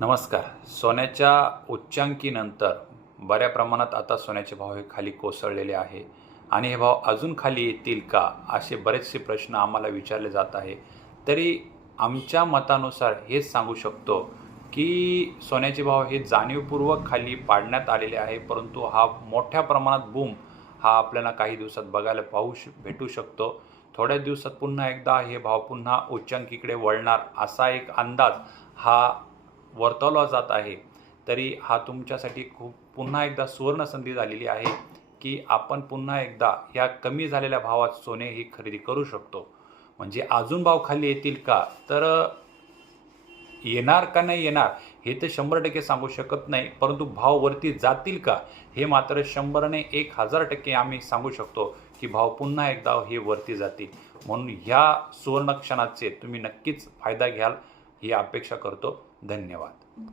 नमस्कार. सोन्याच्या उच्चांकीनंतर बऱ्या प्रमाणात आता सोन्याचे भाव हे खाली कोसळलेले आहे आणि हे भाव अजून खाली येतील का असे बरेचसे प्रश्न आम्हाला विचारले जात आहे. तरी आमच्या मतानुसार हेच सांगू शकतो की सोन्याचे भाव हे जाणीवपूर्वक खाली पाडण्यात आलेले आहे, परंतु हा मोठ्या प्रमाणात बूम हा आपल्याला काही दिवसात बघायला भेटू शकतो. थोड्याच दिवसात पुन्हा एकदा हे भाव पुन्हा उच्चांकीकडे वळणार असा एक अंदाज हा वर्तवला जात आहे. तरी हा तुमच्यासाठी खूप पुन्हा एकदा सुवर्णसंधी झालेली आहे की आपण पुन्हा एकदा या कमी झालेल्या भावात सोने ही खरेदी करू शकतो. म्हणजे अजून भाव खाली येतील का, तर येणार का नाही येणार हे तर 100% सांगू शकत नाही, परंतु भाव वरती जातील का हे मात्र 100ने 1000% आम्ही सांगू शकतो की भाव पुन्हा एकदा हे वरती जातील. म्हणून ह्या सुवर्ण क्षणाचे तुम्ही नक्कीच फायदा घ्याल ही अपेक्षा करतो. धन्यवाद.